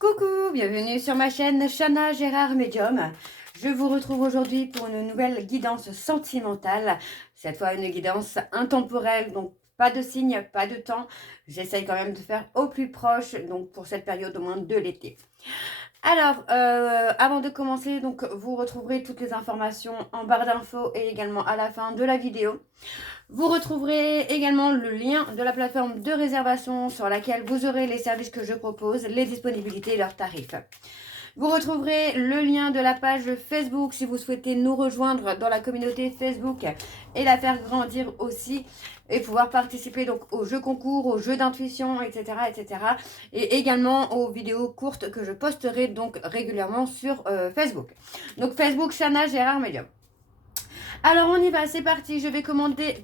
Coucou, bienvenue sur ma chaîne Chana Gérard Medium. Je vous retrouve aujourd'hui pour une nouvelle guidance sentimentale. Cette fois une guidance intemporelle, donc pas de signe, pas de temps. J'essaye quand même de faire au plus proche, donc pour cette période au moins de l'été. Alors, avant de commencer, donc vous retrouverez toutes les informations en barre d'infos et également à la fin de la vidéo. Vous retrouverez également le lien de la plateforme de réservation sur laquelle vous aurez les services que je propose, les disponibilités et leurs tarifs. Vous retrouverez le lien de la page Facebook si vous souhaitez nous rejoindre dans la communauté Facebook et la faire grandir aussi et pouvoir participer donc aux jeux concours, aux jeux d'intuition, etc., etc. Et également aux vidéos courtes que je posterai donc régulièrement sur Facebook. Donc Facebook, Chana Gérard Medium. Alors on y va, c'est parti, je vais commencer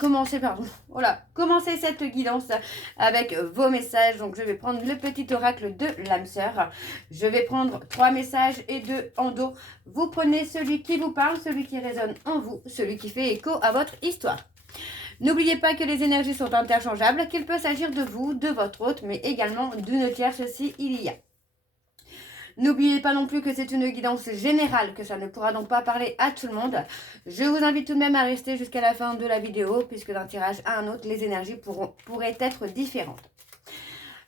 cette guidance avec vos messages. Donc je vais prendre le petit oracle de l'âme sœur. Je vais prendre 3 messages et 2 en dos. Vous prenez celui qui vous parle, celui qui résonne en vous, celui qui fait écho à votre histoire. N'oubliez pas que les énergies sont interchangeables, qu'il peut s'agir de vous, de votre hôte, mais également d'une tierce si il y a. N'oubliez pas non plus que c'est une guidance générale, que ça ne pourra donc pas parler à tout le monde. Je vous invite tout de même à rester jusqu'à la fin de la vidéo, puisque d'un tirage à un autre, les énergies pourraient être différentes.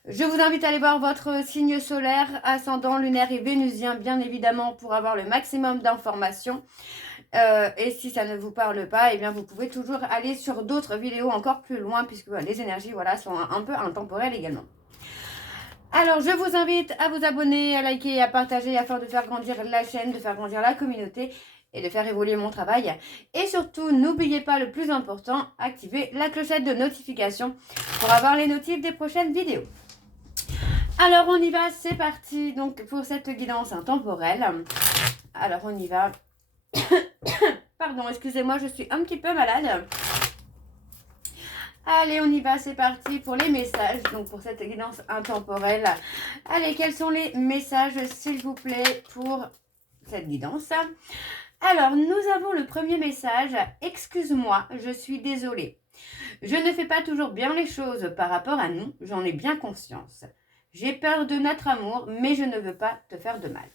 Je vous invite à aller voir votre signe solaire, ascendant, lunaire et vénusien, bien évidemment, pour avoir le maximum d'informations. Et si ça ne vous parle pas, eh bien vous pouvez toujours aller sur d'autres vidéos encore plus loin, puisque les énergies sont un peu intemporelles également. Alors, je vous invite à vous abonner, à liker et à partager afin de faire grandir la chaîne, de faire grandir la communauté et de faire évoluer mon travail. Et surtout, n'oubliez pas le plus important, activez la clochette de notification pour avoir les notifs des prochaines vidéos. Alors, on y va, c'est parti donc pour cette guidance intemporelle. Alors, on y va. Pardon, excusez-moi, je suis un petit peu malade. Allez, on y va, c'est parti pour les messages, donc pour cette guidance intemporelle. Allez, quels sont les messages, s'il vous plaît, pour cette guidance? Alors, nous avons le premier message. Excuse-moi, je suis désolée. Je ne fais pas toujours bien les choses par rapport à nous, j'en ai bien conscience. J'ai peur de notre amour, mais je ne veux pas te faire de mal.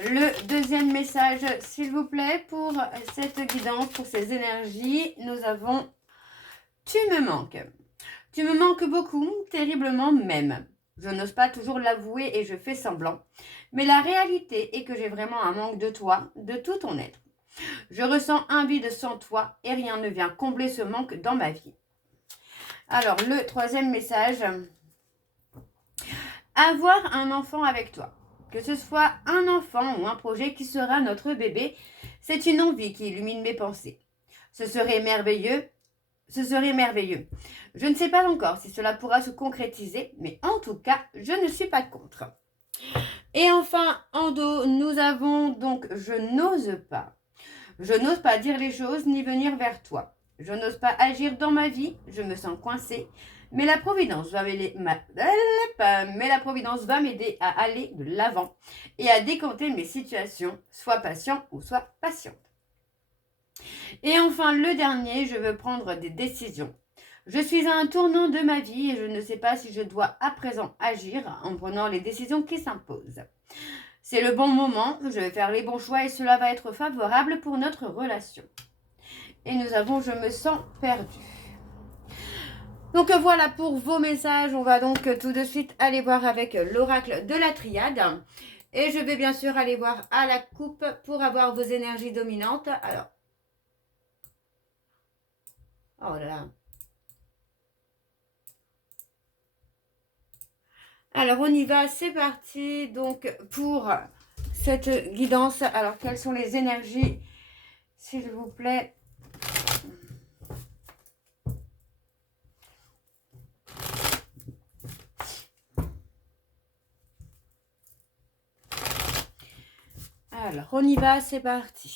Le deuxième message, s'il vous plaît, pour cette guidance, pour ces énergies, nous avons... Tu me manques. Tu me manques beaucoup, terriblement même. Je n'ose pas toujours l'avouer et je fais semblant. Mais la réalité est que j'ai vraiment un manque de toi, de tout ton être. Je ressens un vide sans toi et rien ne vient combler ce manque dans ma vie. Alors, le troisième message. Avoir un enfant avec toi. Que ce soit un enfant ou un projet qui sera notre bébé, c'est une envie qui illumine mes pensées. Ce serait merveilleux. Je ne sais pas encore si cela pourra se concrétiser, mais en tout cas, je ne suis pas contre. Et enfin, en dos, nous avons donc je n'ose pas. Je n'ose pas dire les choses ni venir vers toi. Je n'ose pas agir dans ma vie, je me sens coincée. Mais la Providence va m'aider à aller de l'avant et à décanter mes situations, soit patient ou soit patiente. Et enfin, le dernier, je veux prendre des décisions. Je suis à un tournant de ma vie et je ne sais pas si je dois à présent agir en prenant les décisions qui s'imposent. C'est le bon moment, je vais faire les bons choix et cela va être favorable pour notre relation. Et nous avons je me sens perdue. Donc voilà pour vos messages. On va donc tout de suite aller voir avec l'oracle de la triade. Et je vais bien sûr aller voir à la coupe pour avoir vos énergies dominantes. Alors, oh là là. Alors on y va, c'est parti donc pour cette guidance. Alors quelles sont les énergies, s'il vous plaît? Alors on y va, c'est parti.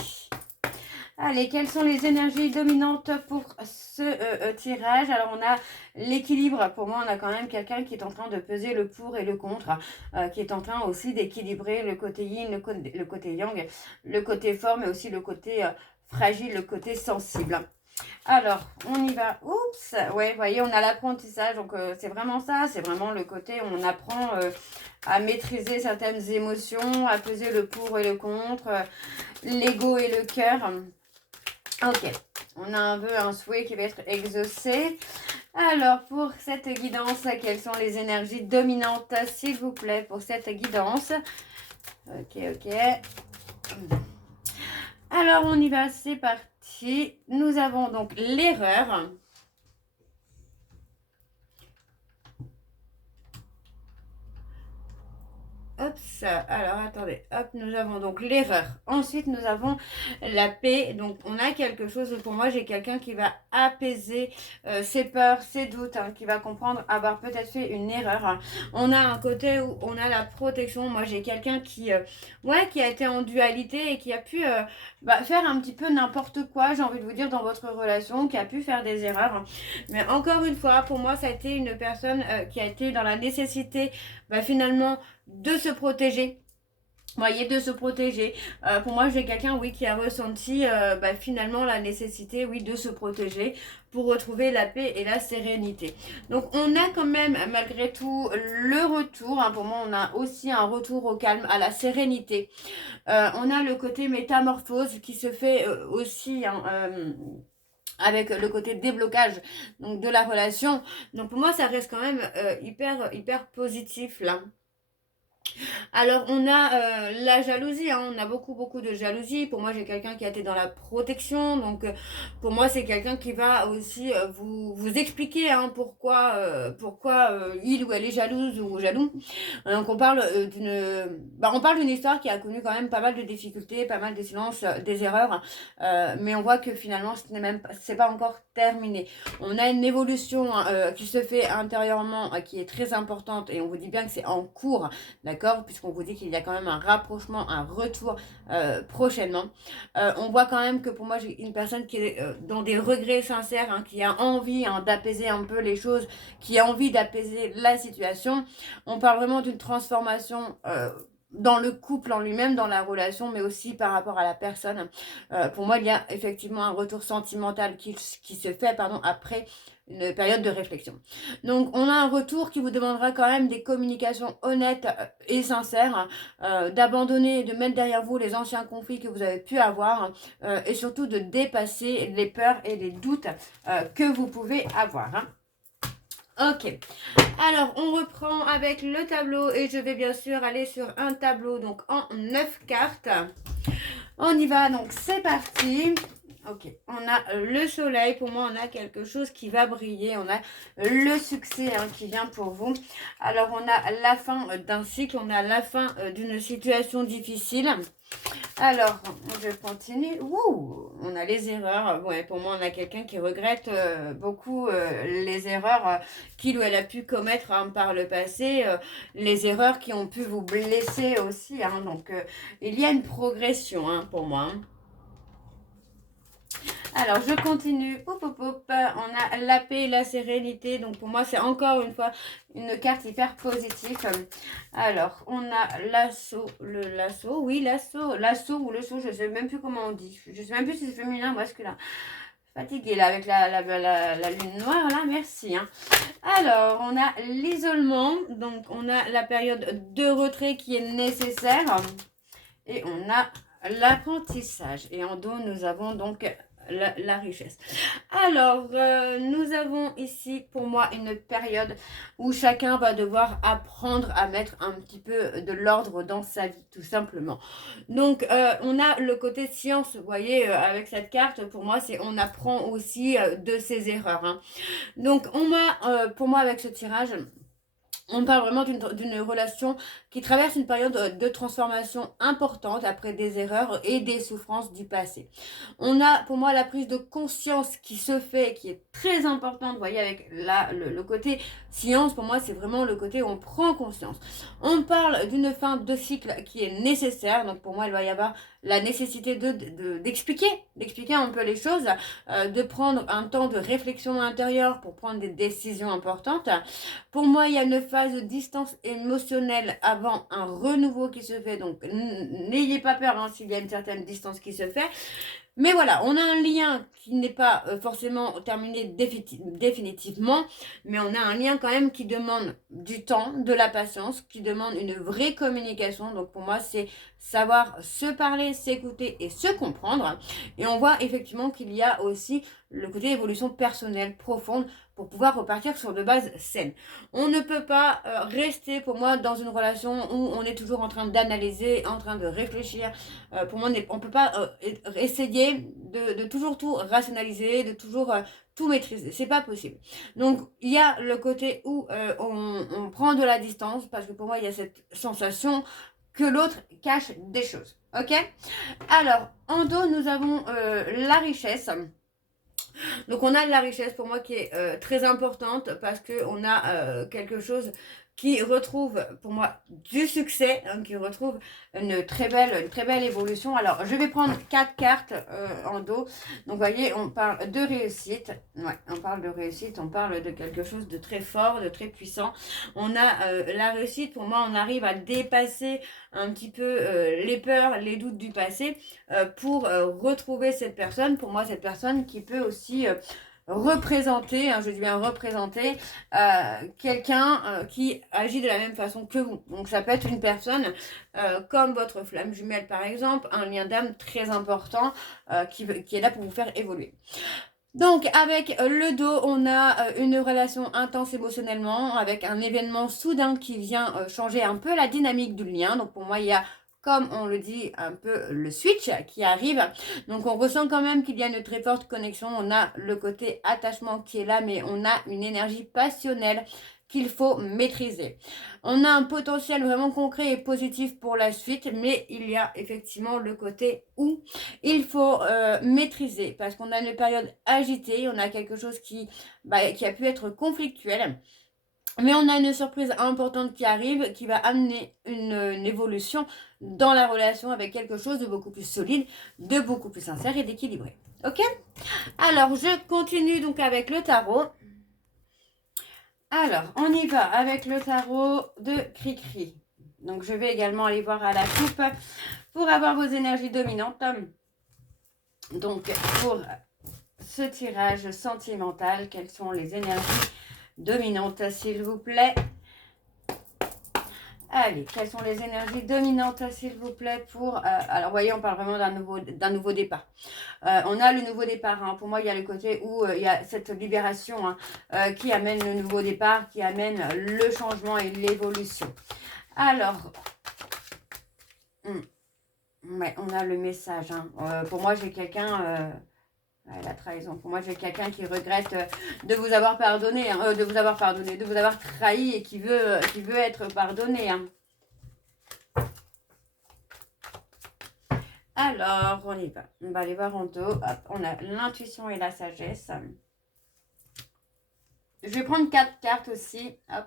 Allez, quelles sont les énergies dominantes pour ce tirage? Alors, on a l'équilibre. Pour moi, on a quand même quelqu'un qui est en train de peser le pour et le contre, qui est en train aussi d'équilibrer le côté yin, le côté yang, le côté fort, mais aussi le côté fragile, le côté sensible. Alors, on y va. Oups, ouais, vous voyez, on a l'apprentissage. Donc, c'est vraiment ça. C'est vraiment le côté où on apprend à maîtriser certaines émotions, à peser le pour et le contre, l'ego et le cœur. Ok, on a un vœu, un souhait qui va être exaucé. Alors, pour cette guidance, quelles sont les énergies dominantes, s'il vous plaît, pour cette guidance? Ok, ok. Alors, on y va, c'est parti. Nous avons donc l'erreur. Hop, ça. Alors, attendez. Hop, nous avons donc l'erreur. Ensuite, nous avons la paix. Donc, on a quelque chose. Pour moi, j'ai quelqu'un qui va apaiser ses peurs, ses doutes, hein, qui va comprendre avoir peut-être fait une erreur. Hein. On a un côté où on a la protection. Moi, j'ai quelqu'un qui, ouais, qui a été en dualité et qui a pu faire un petit peu n'importe quoi, j'ai envie de vous dire, dans votre relation, qui a pu faire des erreurs. Mais encore une fois, pour moi, ça a été une personne qui a été dans la nécessité, finalement, de se protéger. Vous voyez, de se protéger. Pour moi, j'ai quelqu'un, oui, qui a ressenti finalement la nécessité, oui, de se protéger pour retrouver la paix et la sérénité. Donc, on a quand même, malgré tout, le retour. Hein, pour moi, on a aussi un retour au calme, à la sérénité. On a le côté métamorphose qui se fait aussi... Hein, avec le côté déblocage donc de la relation. Donc pour moi, ça reste quand même hyper positif là. Alors, on a la jalousie, hein, on a beaucoup de jalousie. Pour moi, j'ai quelqu'un qui a été dans la protection. Donc, pour moi, c'est quelqu'un qui va aussi vous expliquer hein, pourquoi il ou elle est jalouse ou jaloux. Donc, on parle on parle d'une histoire qui a connu quand même pas mal de difficultés, pas mal de silences, des erreurs. Mais on voit que finalement, c'est pas encore terminé. On a une évolution hein, qui se fait intérieurement, qui est très importante. Et on vous dit bien que c'est en cours. D'accord, puisqu'on vous dit qu'il y a quand même un rapprochement, un retour prochainement. On voit quand même que pour moi, j'ai une personne qui est dans des regrets sincères, hein, qui a envie hein, d'apaiser un peu les choses, qui a envie d'apaiser la situation. On parle vraiment d'une transformation dans le couple en lui-même, dans la relation, mais aussi par rapport à la personne. Pour moi, il y a effectivement un retour sentimental qui se fait après une période de réflexion. Donc, on a un retour qui vous demandera quand même des communications honnêtes et sincères, d'abandonner et de mettre derrière vous les anciens conflits que vous avez pu avoir et surtout de dépasser les peurs et les doutes que vous pouvez avoir. Hein. Ok, alors on reprend avec le tableau et je vais bien sûr aller sur un tableau donc en 9 cartes. On y va, donc c'est parti. Ok, on a le soleil, pour moi on a quelque chose qui va briller, on a le succès hein, qui vient pour vous. Alors on a la fin d'un cycle, on a la fin d'une situation difficile. Alors, je continue. Ouh, on a les erreurs. Ouais, pour moi, on a quelqu'un qui regrette beaucoup les erreurs qu'il ou elle a pu commettre hein, par le passé, les erreurs qui ont pu vous blesser aussi. Hein, donc, il y a une progression hein, pour moi. Hein. Alors, je continue. On a la paix et la sérénité. Donc, pour moi, c'est encore une fois une carte hyper positive. Alors, on a l'assaut. Oui, l'assaut ou le saut. Je ne sais même plus comment on dit. Je ne sais même plus si c'est féminin ou masculin. Fatiguée là avec la lune noire là. Merci. Hein. Alors, on a l'isolement. Donc, on a la période de retrait qui est nécessaire. Et on a l'apprentissage. Et en dos, nous avons donc la richesse. Alors, nous avons ici pour moi une période où chacun va devoir apprendre à mettre un petit peu de l'ordre dans sa vie, tout simplement. Donc, on a le côté science, vous voyez, avec cette carte, pour moi, c'est on apprend aussi de ses erreurs. Hein. Donc, pour moi, avec ce tirage, on parle vraiment d'une relation qui traverse une période de transformation importante après des erreurs et des souffrances du passé. On a pour moi la prise de conscience qui se fait, qui est très importante, vous voyez, avec le côté science, pour moi c'est vraiment le côté où on prend conscience. On parle d'une fin de cycle qui est nécessaire, donc pour moi il va y avoir la nécessité d'expliquer un peu les choses, de prendre un temps de réflexion intérieure pour prendre des décisions importantes. Pour moi, il y a une phase de distance émotionnelle avant un renouveau qui se fait. Donc, n'ayez pas peur hein, s'il y a une certaine distance qui se fait. Mais voilà, on a un lien qui n'est pas forcément terminé définitivement, mais on a un lien quand même qui demande du temps, de la patience, qui demande une vraie communication. Donc pour moi, c'est savoir se parler, s'écouter et se comprendre. Et on voit effectivement qu'il y a aussi le côté évolution personnelle profonde pour pouvoir repartir sur de bases saines. On ne peut pas rester pour moi dans une relation où on est toujours en train d'analyser, en train de réfléchir. Pour moi, on ne peut pas essayer de toujours tout rationaliser, de toujours tout maîtriser. C'est pas possible. Donc, il y a le côté où on prend de la distance, parce que pour moi, il y a cette sensation que l'autre cache des choses. Ok? Alors, en dos, nous avons la richesse. Donc on a de la richesse pour moi qui est très importante parce qu'on a quelque chose qui retrouve pour moi du succès, hein, qui retrouve une très belle évolution. Alors je vais prendre 4 cartes en dos. Donc vous voyez, on parle de réussite. Ouais, on parle de réussite, on parle de quelque chose de très fort, de très puissant. On a la réussite, pour moi on arrive à dépasser un petit peu les peurs, les doutes du passé pour retrouver cette personne. Pour moi, cette personne qui peut aussi représenter, hein, je dis bien représenter, quelqu'un qui agit de la même façon que vous. Donc ça peut être une personne comme votre flamme jumelle par exemple, un lien d'âme très important qui est là pour vous faire évoluer. Donc avec le dos, on a une relation intense émotionnellement avec un événement soudain qui vient changer un peu la dynamique du lien. Donc pour moi, il y a, comme on le dit, un peu le switch qui arrive. Donc on ressent quand même qu'il y a une très forte connexion. On a le côté attachement qui est là, mais on a une énergie passionnelle qu'il faut maîtriser. On a un potentiel vraiment concret et positif pour la suite, mais il y a effectivement le côté où il faut maîtriser parce qu'on a une période agitée, on a quelque chose qui a pu être conflictuel. Mais on a une surprise importante qui arrive, qui va amener une évolution dans la relation avec quelque chose de beaucoup plus solide, de beaucoup plus sincère et d'équilibré. Ok? Alors, je continue donc avec le tarot. Alors, on y va avec le tarot de Cricri. Donc, je vais également aller voir à la coupe pour avoir vos énergies dominantes. Donc, pour ce tirage sentimental, quelles sont les énergies dominantes, s'il vous plaît? Allez, quelles sont les énergies dominantes, s'il vous plaît, pour... alors, vous voyez, on parle vraiment d'un nouveau départ. On a le nouveau départ. Hein. Pour moi, il y a le côté où il y a cette libération hein, qui amène le nouveau départ, qui amène le changement et l'évolution. Alors, ouais, on a le message. Hein. Pour moi, j'ai quelqu'un... la trahison. Pour moi, j'ai quelqu'un qui regrette de vous avoir pardonné, hein, de vous avoir trahi et qui veut être pardonné. Hein. Alors, on y va. On va aller voir en dos. Hop, on a l'intuition et la sagesse. Je vais prendre 4 cartes aussi. Hop.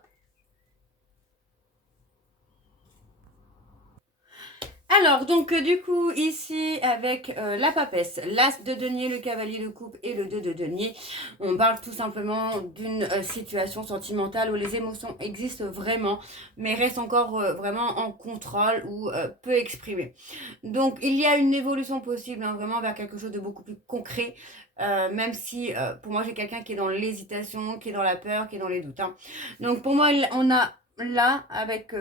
Alors, donc, du coup, ici, avec la papesse, l'as de denier, le cavalier de coupe et le 2 de denier, on parle tout simplement d'une situation sentimentale où les émotions existent vraiment, mais restent encore vraiment en contrôle ou peu exprimées. Donc, il y a une évolution possible, hein, vraiment vers quelque chose de beaucoup plus concret, même si, pour moi, j'ai quelqu'un qui est dans l'hésitation, qui est dans la peur, qui est dans les doutes. Hein. Donc, pour moi, on a là, avec...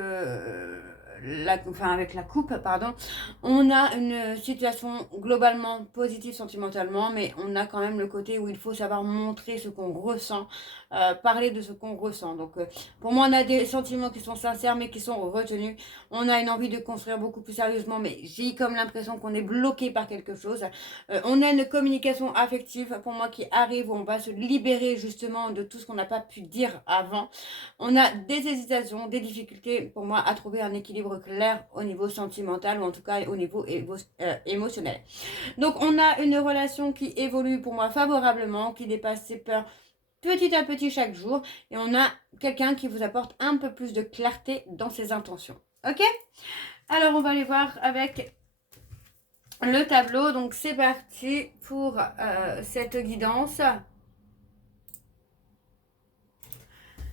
avec la coupe, pardon, on a une situation globalement positive sentimentalement, mais on a quand même le côté où il faut savoir montrer ce qu'on ressent, parler de ce qu'on ressent. Donc, pour moi, on a des sentiments qui sont sincères, mais qui sont retenus. On a une envie de construire beaucoup plus sérieusement, mais j'ai comme l'impression qu'on est bloqué par quelque chose. On a une communication affective, pour moi, qui arrive, où on va se libérer justement de tout ce qu'on n'a pas pu dire avant. On a des hésitations, des difficultés, pour moi, à trouver un équilibre clair au niveau sentimental ou en tout cas au niveau émotionnel. Donc on a une relation qui évolue pour moi favorablement, qui dépasse ses peurs petit à petit chaque jour et on a quelqu'un qui vous apporte un peu plus de clarté dans ses intentions. Ok? Alors on va aller voir avec le tableau. Donc c'est parti pour cette guidance.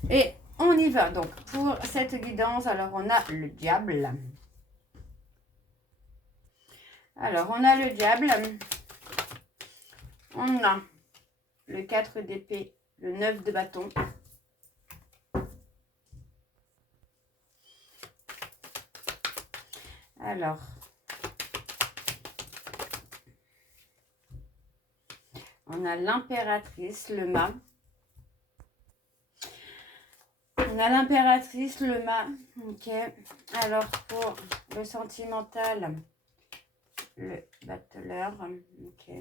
Et on y va donc pour cette guidance. Alors on a le diable. Alors on a le diable. On a le 4 d'épée, le 9 de bâton. Alors, on a l'impératrice, le mât. On a l'impératrice, le mât. Ok. Alors, pour le sentimental, le battleur. Ok.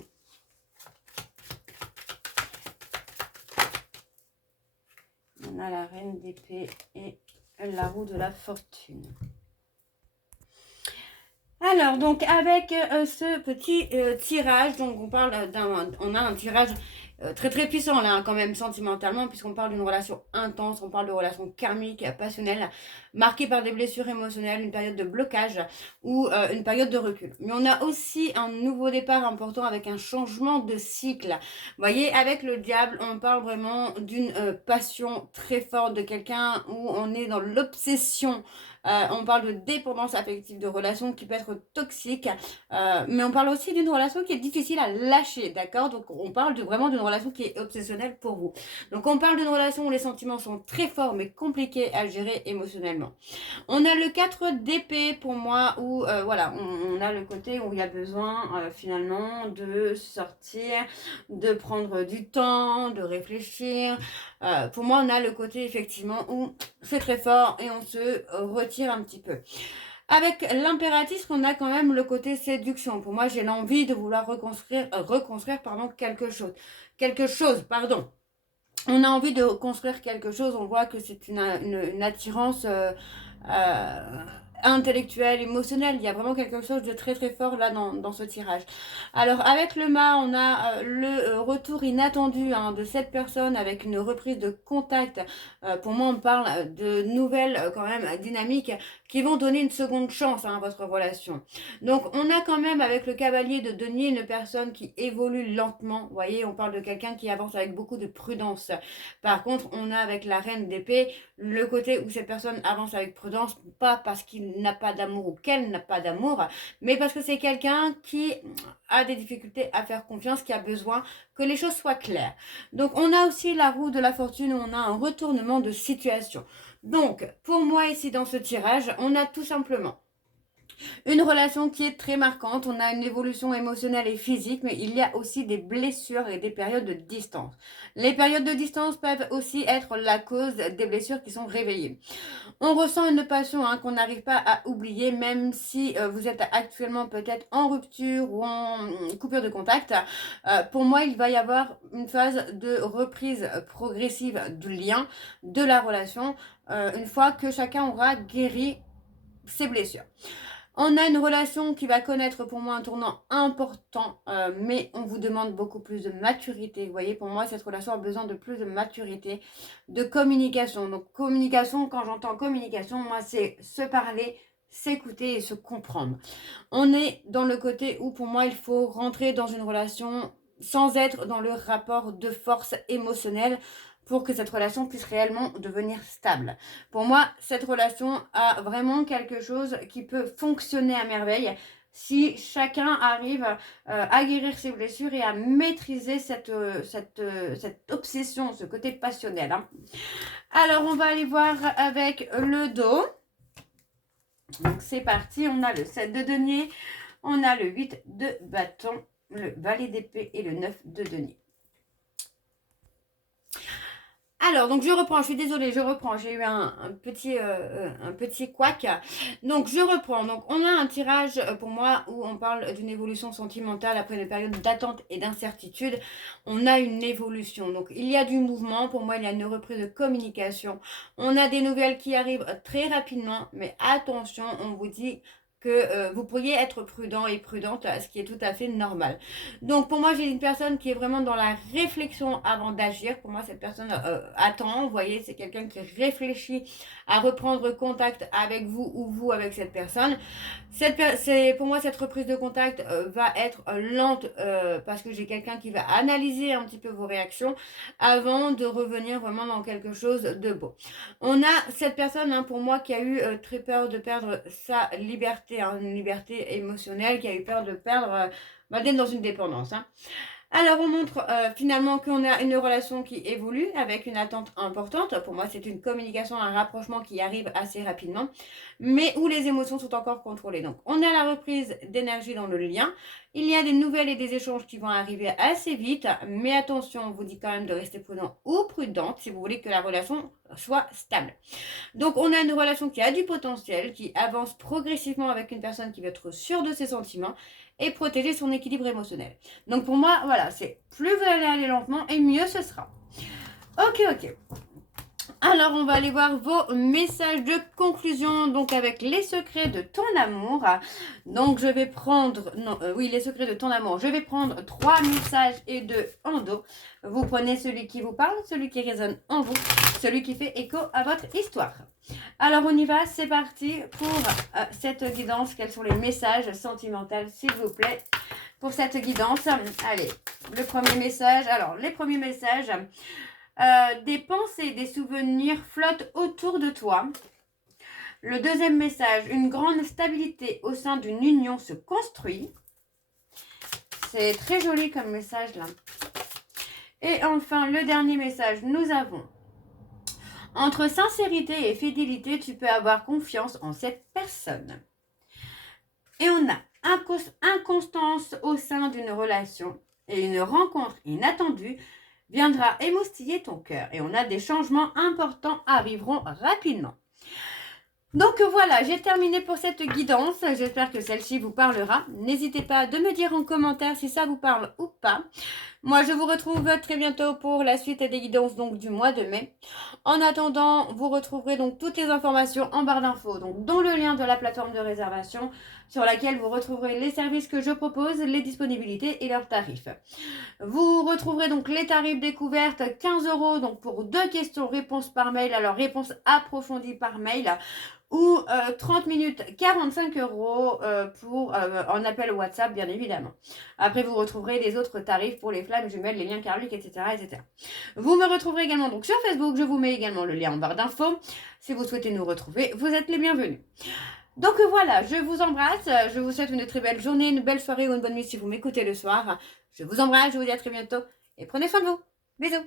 On a la reine d'épée et la roue de la fortune. Alors, donc, avec ce petit tirage, donc on parle on a un tirage très très puissant là, quand même, sentimentalement, puisqu'on parle d'une relation intense, on parle de relation karmique, passionnelle, marquée par des blessures émotionnelles, une période de blocage ou une période de recul. Mais on a aussi un nouveau départ important avec un changement de cycle. Vous voyez, avec le diable, on parle vraiment d'une passion très forte de quelqu'un où on est dans l'obsession. On parle de dépendance affective, de relations qui peut être toxiques, mais on parle aussi d'une relation qui est difficile à lâcher, d'accord? Donc on parle vraiment d'une relation qui est obsessionnelle pour vous. Donc on parle d'une relation où les sentiments sont très forts mais compliqués à gérer émotionnellement. On a le 4 d'épée pour moi où voilà, on a le côté où il y a besoin finalement de sortir, de prendre du temps, de réfléchir. Pour moi, on a le côté effectivement où c'est très fort et on se retire un petit peu. Avec l'impératrice, on a quand même le côté séduction. Pour moi, j'ai l'envie de vouloir reconstruire pardon, quelque chose. Quelque chose, pardon. On a envie de construire quelque chose, on voit que c'est une attirance intellectuelle, émotionnelle. Il y a vraiment quelque chose de très très fort là dans ce tirage. Alors avec le mât, on a le retour inattendu de cette personne avec une reprise de contact. Pour moi, on parle de nouvelles quand même dynamiques qui vont donner une seconde chance à votre relation. Donc on a quand même avec le cavalier de denier une personne qui évolue lentement. Vous voyez, on parle de quelqu'un qui avance avec beaucoup de prudence. Par contre, on a avec la reine d'épée le côté où cette personne avance avec prudence, pas parce qu'il n'a pas d'amour ou qu'elle n'a pas d'amour, mais parce que c'est quelqu'un qui a des difficultés à faire confiance, qui a besoin que les choses soient claires. Donc on a aussi la roue de la fortune où on a un retournement de situation. Donc pour moi ici dans ce tirage, on a tout simplement une relation qui est très marquante, on a une évolution émotionnelle et physique, mais il y a aussi des blessures et des périodes de distance. Les périodes de distance peuvent aussi être la cause des blessures qui sont réveillées. On ressent une passion qu'on n'arrive pas à oublier, même si vous êtes actuellement peut-être en rupture ou en coupure de contact. Pour moi, il va y avoir une phase de reprise progressive du lien, de la relation, une fois que chacun aura guéri ses blessures. On a une relation qui va connaître pour moi un tournant important, mais on vous demande beaucoup plus de maturité. Vous voyez, pour moi, cette relation a besoin de plus de maturité, de communication. Donc, communication, quand j'entends communication, moi, c'est se parler, s'écouter et se comprendre. On est dans le côté où, pour moi, il faut rentrer dans une relation sans être dans le rapport de force émotionnelle pour que cette relation puisse réellement devenir stable. Pour moi, cette relation a vraiment quelque chose qui peut fonctionner à merveille si chacun arrive à guérir ses blessures et à maîtriser cette obsession, ce côté passionnel. Alors, on va aller voir avec le dos. Donc, c'est parti. On a le 7 de denier, on a le 8 de bâton, le valet d'épée et le 9 de denier. Alors, donc je reprends, je suis désolée, je reprends, j'ai eu un petit couac. Donc, je reprends. Donc, on a un tirage pour moi où on parle d'une évolution sentimentale après une période d'attente et d'incertitude. On a une évolution. Donc, il y a du mouvement. Pour moi, il y a une reprise de communication. On a des nouvelles qui arrivent très rapidement, mais attention, on vous dit que vous pourriez être prudent et prudente, ce qui est tout à fait normal. Donc pour moi, j'ai une personne qui est vraiment dans la réflexion avant d'agir. Pour moi, cette personne attend, vous voyez, c'est quelqu'un qui réfléchit à reprendre contact avec vous ou vous avec cette personne. Pour moi, cette reprise de contact va être lente parce que j'ai quelqu'un qui va analyser un petit peu vos réactions avant de revenir vraiment dans quelque chose de beau. On a cette personne, pour moi, qui a eu très peur de perdre sa liberté, une liberté émotionnelle, qui a eu peur de perdre, d'être dans une dépendance. Alors, on montre finalement qu'on a une relation qui évolue avec une attente importante. Pour moi, c'est une communication, un rapprochement qui arrive assez rapidement, mais où les émotions sont encore contrôlées. Donc, on a la reprise d'énergie dans le lien. Il y a des nouvelles et des échanges qui vont arriver assez vite, mais attention, on vous dit quand même de rester prudent ou prudente si vous voulez que la relation soit stable. Donc, on a une relation qui a du potentiel, qui avance progressivement avec une personne qui veut être sûre de ses sentiments et protéger son équilibre émotionnel. Donc, pour moi, voilà, c'est plus vous allez aller lentement et mieux ce sera. Ok, ok. Alors, on va aller voir vos messages de conclusion, donc avec les secrets de ton amour. Donc, je vais prendre, oui, les secrets de ton amour. Je vais prendre 3 messages et 2 en dos. Vous prenez celui qui vous parle, celui qui résonne en vous, celui qui fait écho à votre histoire. Alors, on y va, c'est parti pour cette guidance. Quels sont les messages sentimentaux, s'il vous plaît, pour cette guidance? Allez, le premier message. Alors, les premiers messages... des pensées, des souvenirs flottent autour de toi. Le deuxième message, une grande stabilité au sein d'une union se construit. C'est très joli comme message là. Et enfin, le dernier message, nous avons entre sincérité et fidélité, tu peux avoir confiance en cette personne. Et on a inconstance au sein d'une relation et une rencontre inattendue viendra émoustiller ton cœur et on a des changements importants arriveront rapidement. Donc voilà, j'ai terminé pour cette guidance. J'espère que celle-ci vous parlera. N'hésitez pas de me dire en commentaire si ça vous parle ou pas. Moi, je vous retrouve très bientôt pour la suite des guidances donc, du mois de mai. En attendant, vous retrouverez donc toutes les informations en barre d'infos, donc dans le lien de la plateforme de réservation sur laquelle vous retrouverez les services que je propose, les disponibilités et leurs tarifs. Vous retrouverez donc les tarifs découvertes 15 € donc pour 2 questions-réponses par mail, alors réponse approfondie par mail ou 30 minutes 45 € pour en appel WhatsApp bien évidemment. Après vous retrouverez les autres tarifs pour les flammes jumelles, les liens karmiques, etc., etc. Vous me retrouverez également donc sur Facebook, je vous mets également le lien en barre d'infos. Si vous souhaitez nous retrouver, vous êtes les bienvenus. Donc voilà, je vous embrasse, je vous souhaite une très belle journée, une belle soirée ou une bonne nuit si vous m'écoutez le soir. Je vous embrasse, je vous dis à très bientôt et prenez soin de vous. Bisous.